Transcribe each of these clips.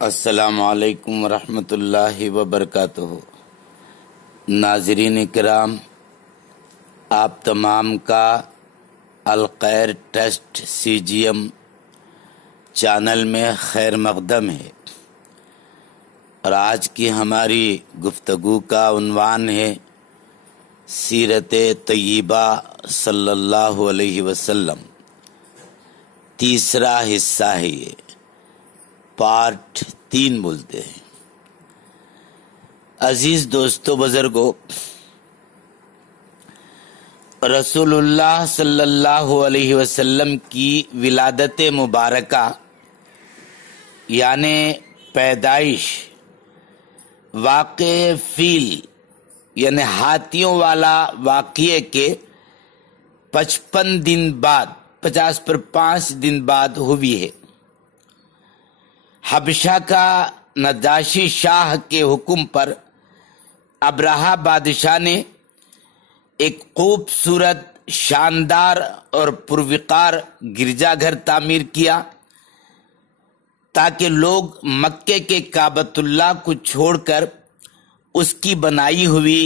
السلام علیکم ورحمۃ اللہ وبرکاتہ۔ ناظرین کرام، آپ تمام کا الخیر ٹرسٹ CGM چینل میں خیر مقدم ہے، اور آج کی ہماری گفتگو کا عنوان ہے سیرت طیبہ صلی اللہ علیہ وسلم۔ تیسرا حصہ ہے، یہ پارٹ 3 بولتے ہیں۔ عزیز دوستو بزرگو، رسول اللہ صلی اللہ علیہ وسلم کی ولادت مبارکہ یعنی پیدائش واقع فیل یعنی ہاتھیوں والا واقعے کے 55 دن بعد 50 دن بعد ہوئی ہے۔ حبشہ کا نجاشی شاہ کے حکم پر ابرہہ بادشاہ نے ایک خوبصورت، شاندار اور پروقار گرجا گھر تعمیر کیا تاکہ لوگ مکے کے کعبۃ اللہ کو چھوڑ کر اس کی بنائی ہوئی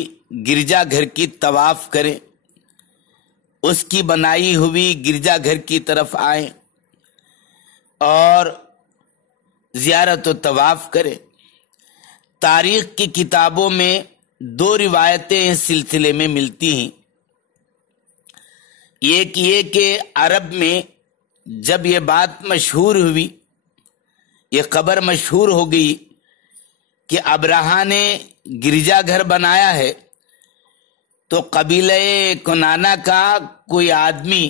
گرجا گھر کی طواف کریں، اس کی بنائی ہوئی گرجا گھر کی طرف آئیں اور زیارت و طواف کریں۔ تاریخ کی کتابوں میں 2 روایتیں اس سلسلے میں ملتی ہیں۔ ایک یہ کہ عرب میں جب یہ بات مشہور ہوئی، یہ خبر مشہور ہو گئی کہ ابرہہ نے گرجا گھر بنایا ہے، تو قبیلہ کنانہ کا کوئی آدمی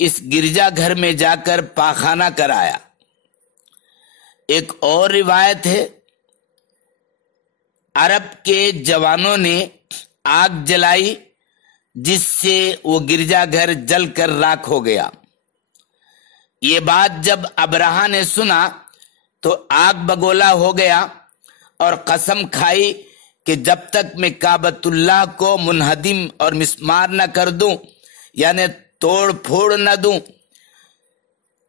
اس گرجا گھر میں جا کر پاخانہ کرایا۔ ایک اور روایت ہے، عرب کے جوانوں نے آگ جلائی جس سے وہ گرجا گھر جل کر راکھ ہو گیا۔ یہ بات جب ابرہہ نے سنا تو آگ بگولا ہو گیا اور قسم کھائی کہ جب تک میں کعبۃ اللہ کو منہدم اور مسمار نہ کر دوں یعنی توڑ پھوڑ نہ دوں،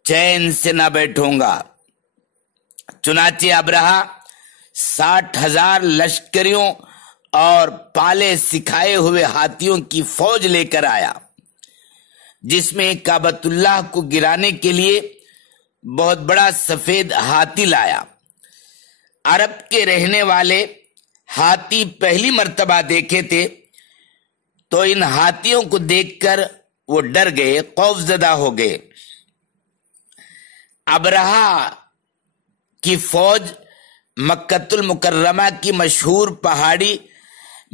چین سے نہ بیٹھوں گا۔ چنانچہ ابرہہ 60,000 لشکریوں اور پالے سکھائے ہوئے ہاتھیوں کی فوج لے کر آیا، جس میں کعبۃ اللہ کو گرانے کے لیے بہت بڑا سفید ہاتھی لایا۔ عرب کے رہنے والے ہاتھی پہلی مرتبہ دیکھے تھے، تو ان ہاتھیوں کو دیکھ کر وہ ڈر گئے، خوف زدہ ہو گئے۔ ابرہہ کی فوج مکۃ المکرمہ کی مشہور پہاڑی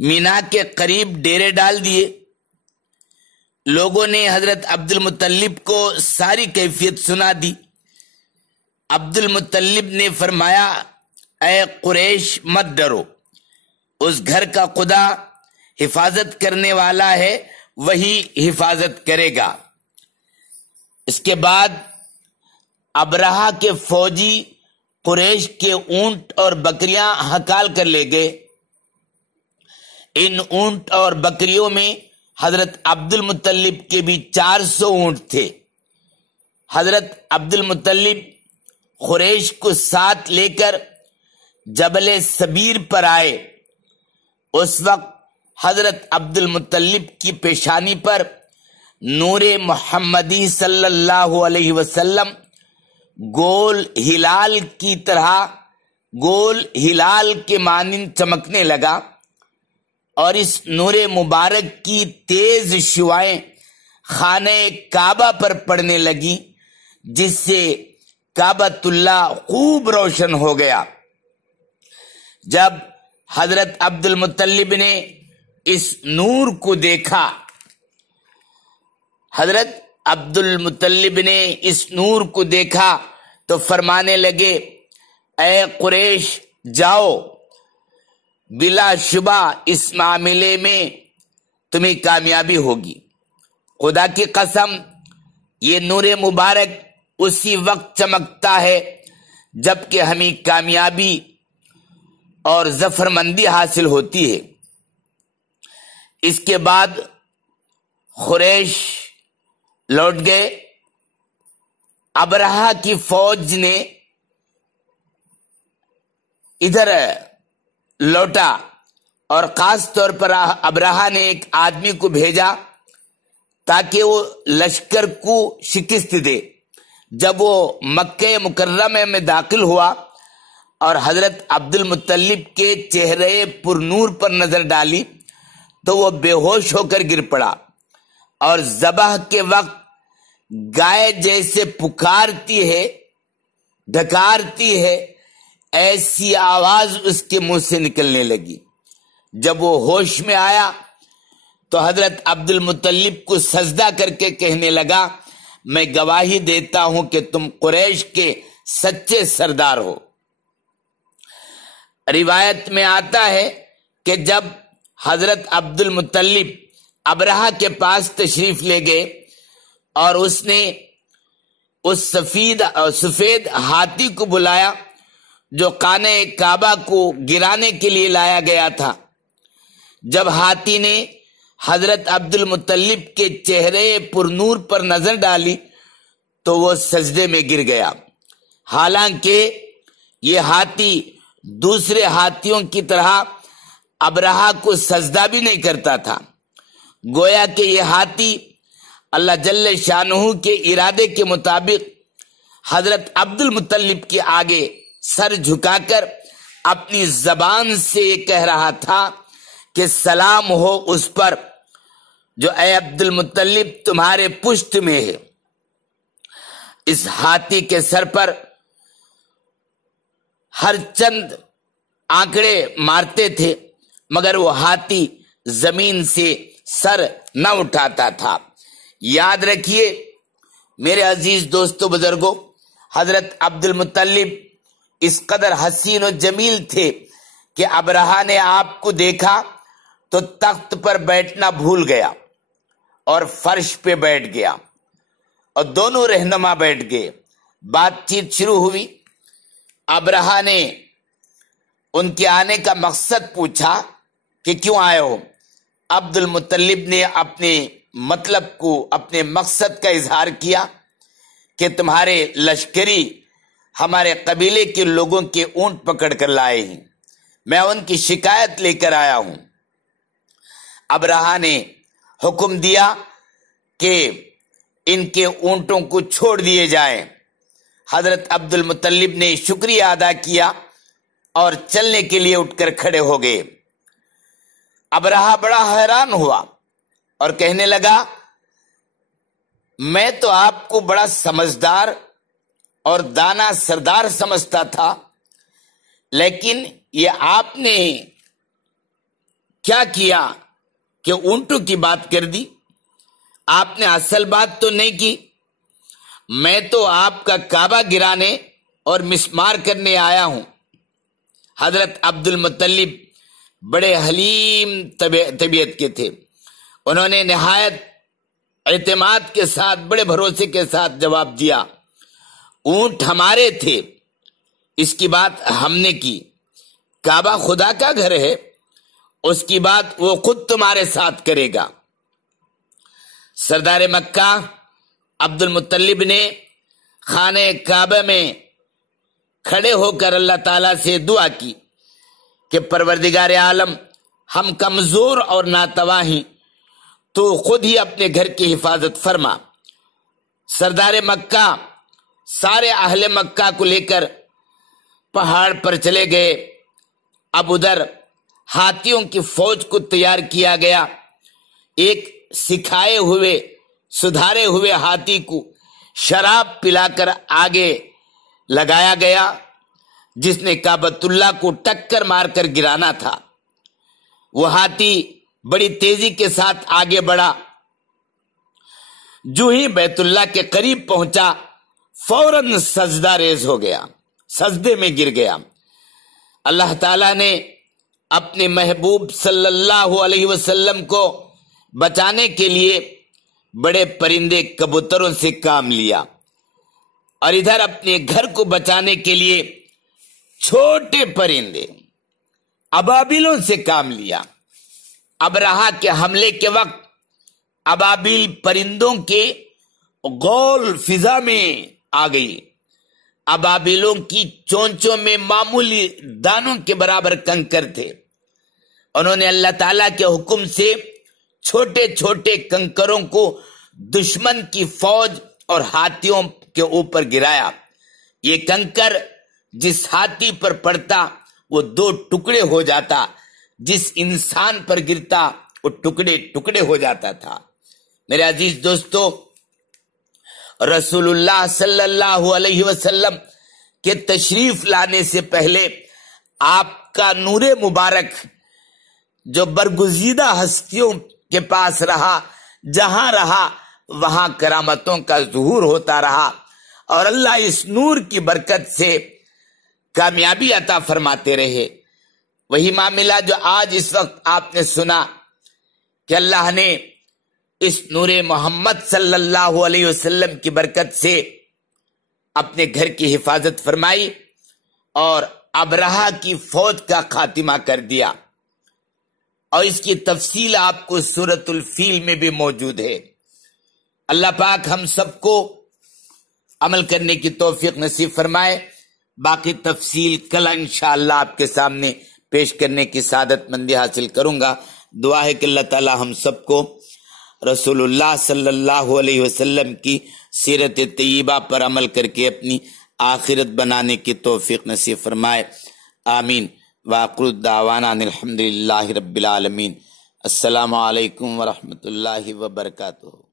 مینا کے قریب ڈیرے ڈال دیے۔ لوگوں نے حضرت عبد المطلب کو ساری کیفیت سنا دی۔ عبد المطلب نے فرمایا، اے قریش مت ڈرو، اس گھر کا خدا حفاظت کرنے والا ہے، وہی حفاظت کرے گا۔ اس کے بعد ابرہہ کے فوجی قریش کے اونٹ اور بکریاں ہکال کر لے گئے۔ ان اونٹ اور بکریوں میں حضرت عبد المطلب کے بھی 400 اونٹ تھے۔ حضرت عبد المطلب قریش کو ساتھ لے کر جبل سبیر پر آئے۔ اس وقت حضرت عبد المطلب کی پیشانی پر نور محمدی صلی اللہ علیہ وسلم گول ہلال کی طرح، گول ہلال کے مانند چمکنے لگا، اور اس نور مبارک کی تیز شعاعیں خانہ کعبہ پر پڑنے لگی، جس سے کعبۃ اللہ خوب روشن ہو گیا۔ جب حضرت عبد المطلب نے اس نور کو دیکھا، حضرت عبد المطلب نے اس نور کو دیکھا تو فرمانے لگے، اے قریش جاؤ، بلا شبہ اس معاملے میں تمہیں کامیابی ہوگی۔ خدا کی قسم، یہ نور مبارک اسی وقت چمکتا ہے جب کہ ہمیں کامیابی اور ظفر مندی حاصل ہوتی ہے۔ اس کے بعد قریش لوٹ گئے۔ ابرہہ کی فوج نے ادھر لوٹا اور خاص طور پر ابرہہ نے ایک آدمی کو بھیجا تاکہ وہ لشکر کو شکست دے۔ جب وہ مکہ مکرمہ میں داخل ہوا اور حضرت عبد المطلب کے چہرے پر نور پر نظر ڈالی تو وہ بے ہوش ہو کر گر پڑا، اور ذبح کے وقت گائے جیسے پکارتی ہے، ڈھکارتی ہے، ایسی آواز اس کے منہ سے نکلنے لگی۔ جب وہ ہوش میں آیا تو حضرت عبد المطلب کو سجدہ کر کے کہنے لگا، میں گواہی دیتا ہوں کہ تم قریش کے سچے سردار ہو۔ روایت میں آتا ہے کہ جب حضرت عبد المطلب ابرہہ کے پاس تشریف لے گئے اور اس نے اس سفید ہاتھی کو بلایا جو خانہ کعبہ کو گرانے کے لیے لایا گیا تھا، جب ہاتھی نے حضرت عبد المطلب کے چہرے پر نور پر نظر ڈالی تو وہ سجدے میں گر گیا، حالانکہ یہ ہاتھی دوسرے ہاتھیوں کی طرح ابرہہ کو سجدہ بھی نہیں کرتا تھا۔ گویا کہ یہ ہاتھی اللہ جل شانہ کے ارادے کے مطابق حضرت عبد المطلب کے آگے سر جھکا کر اپنی زبان سے یہ کہہ رہا تھا کہ سلام ہو اس پر جو اے عبد المطلب تمہارے پشت میں ہے۔ اس ہاتھی کے سر پر ہر چند آنکڑے مارتے تھے مگر وہ ہاتھی زمین سے سر نہ اٹھاتا تھا۔ یاد رکھیے میرے عزیز دوستو بزرگوں، حضرت عبد المطلب اس قدر حسین و جمیل تھے کہ ابرہہ نے آپ کو دیکھا تو تخت پر بیٹھنا بھول گیا اور فرش پہ بیٹھ گیا، اور دونوں رہنما بیٹھ گئے۔ بات چیت شروع ہوئی۔ ابرہہ نے ان کے آنے کا مقصد پوچھا کہ کیوں آئے ہو؟ عبد المطلب نے اپنے مطلب کو، اپنے مقصد کا اظہار کیا کہ تمہارے لشکری ہمارے قبیلے کے لوگوں کے اونٹ پکڑ کر لائے ہیں، میں ان کی شکایت لے کر آیا ہوں۔ ابرہہ نے حکم دیا کہ ان کے اونٹوں کو چھوڑ دیے جائیں۔ حضرت عبد المطلب نے شکریہ ادا کیا اور چلنے کے لیے اٹھ کر کھڑے ہو گئے۔ ابرہہ بڑا حیران ہوا اور کہنے لگا، میں تو آپ کو بڑا سمجھدار اور دانا سردار سمجھتا تھا، لیکن یہ آپ نے کیا کیا کہ اونٹوں کی بات کر دی؟ آپ نے اصل بات تو نہیں کی۔ میں تو آپ کا کعبہ گرانے اور مسمار کرنے آیا ہوں۔ حضرت عبد المطلب بڑے حلیم طبیعت کے تھے۔ انہوں نے نہایت اعتماد کے ساتھ، بڑے بھروسے کے ساتھ جواب دیا، اونٹ ہمارے تھے، اس کی بات ہم نے کی، کعبہ خدا کا گھر ہے، اس کی بات وہ خود تمہارے ساتھ کرے گا۔ سردار مکہ عبد المطلب نے خانہ کعبہ میں کھڑے ہو کر اللہ تعالیٰ سے دعا کی کہ پروردگار عالم، ہم کمزور اور ناتواں ہیں، تو خود ہی اپنے گھر کی حفاظت فرما۔ سردار مکہ سارے اہل مکہ کو لے کر پہاڑ پر چلے گئے۔ اب ادھر ہاتھیوں کی فوج کو تیار کیا گیا۔ ایک سکھائے ہوئے، سدھارے ہوئے ہاتھی کو شراب پلا کر آگے لگایا گیا، جس نے کعبۃ اللہ کو ٹکر مار کر گرانا تھا۔ وہ ہاتھی بڑی تیزی کے ساتھ آگے بڑھا، جو ہی بیت اللہ کے قریب پہنچا فوراً سجدہ ریز ہو گیا، سجدے میں گر گیا۔ اللہ تعالیٰ نے اپنے محبوب صلی اللہ علیہ وسلم کو بچانے کے لیے بڑے پرندے کبوتروں سے کام لیا، اور ادھر اپنے گھر کو بچانے کے لیے چھوٹے پرندے ابابیلوں سے کام لیا۔ ابرہہ کے حملے کے وقت ابابیل پرندوں کے غول فضا میں آ گئی۔ ابابیلوں کی چونچوں میں معمولی دانوں کے برابر کنکر تھے۔ انہوں نے اللہ تعالیٰ کے حکم سے چھوٹے چھوٹے کنکروں کو دشمن کی فوج اور ہاتھیوں کے اوپر گرایا۔ یہ کنکر جس ہاتھی پر پڑتا وہ 2 ٹکڑے ہو جاتا، جس انسان پر گرتا وہ ٹکڑے ٹکڑے ہو جاتا تھا۔ میرے عزیز دوستو، رسول اللہ صلی اللہ علیہ وسلم کے تشریف لانے سے پہلے آپ کا نور مبارک جو برگزیدہ ہستیوں کے پاس رہا، جہاں رہا وہاں کرامتوں کا ظہور ہوتا رہا، اور اللہ اس نور کی برکت سے کامیابی عطا فرماتے رہے۔ وہی معاملہ جو آج اس وقت آپ نے سنا کہ اللہ نے اس نور محمد صلی اللہ علیہ وسلم کی برکت سے اپنے گھر کی حفاظت فرمائی اور ابرہہ کی فوج کا خاتمہ کر دیا، اور اس کی تفصیل آپ کو سورۃ الفیل میں بھی موجود ہے۔ اللہ پاک ہم سب کو عمل کرنے کی توفیق نصیب فرمائے۔ باقی تفصیل کل انشاءاللہ آپ کے سامنے پیش کرنے کی سعادت مندی حاصل کروں گا۔ دعا ہے کہ اللہ تعالی ہم سب کو رسول اللہ صلی اللہ علیہ وسلم کی سیرت طیبہ پر عمل کر کے اپنی آخرت بنانے کی توفیق نصیب فرمائے، آمین۔ وآخر دعوانا ان الحمد للہ رب العالمین۔ السلام علیکم ورحمۃ اللہ وبرکاتہ۔